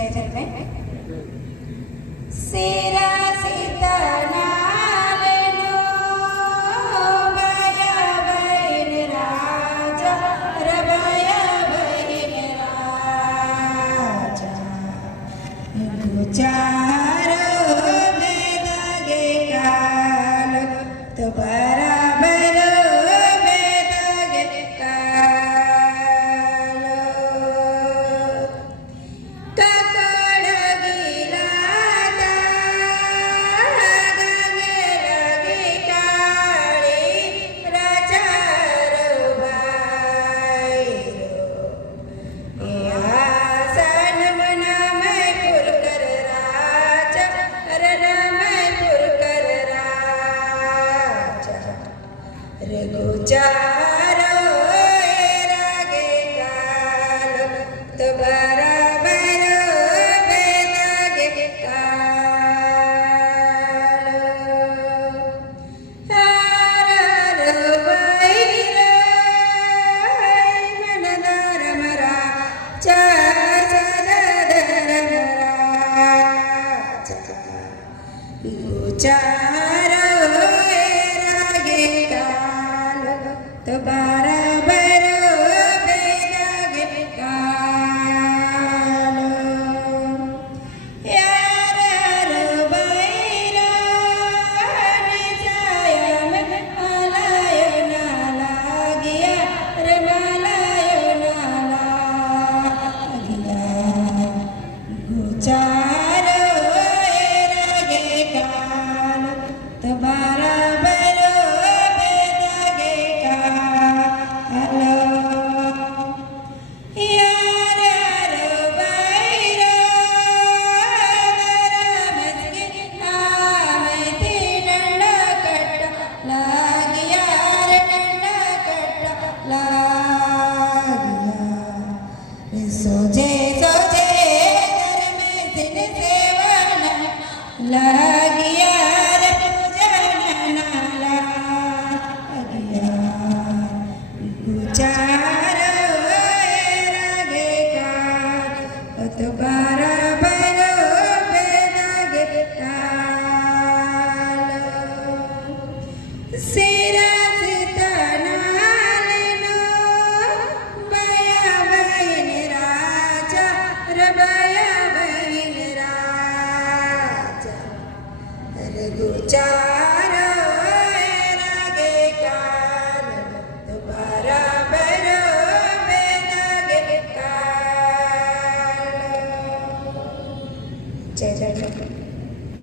चैतन्य में सेरा सीता नालेनो बया बहिन राजा रबया बहिन राजा गुचारो बेदगे काल तो बराबर बेदगे काल ककड़ गिलाता गंगे लगी काली प्रचार भाईरो आसन मना मैं पुरकर राजा रना मैं पुरकर राजा रघुचारो रागे काल तो बराबर बेदगे काल हार वैरा मनदार मरा चादर मरा गुचारो रागे काल तो बराबर बेदगे काल यार बैरा निजाया में मलायो ना लागिया रे मलायो ना लागिया गुचारो रागे काल तो बराबर बेदगे काल यार बैरा मस्के आमती डंडा कट्टा लागिया रे डंडा कट्टा लागिया सोजे सोजे घर में सिन सेवना लागिया रे पूजन लागिया गुचारो रागे काल तो बराबर बेदगे काल सेरा सीता नालेनो बया बहिन राजा रबया बहिन राजा रघुचारो रागे काल तो बराबर बेदगे काल जय जय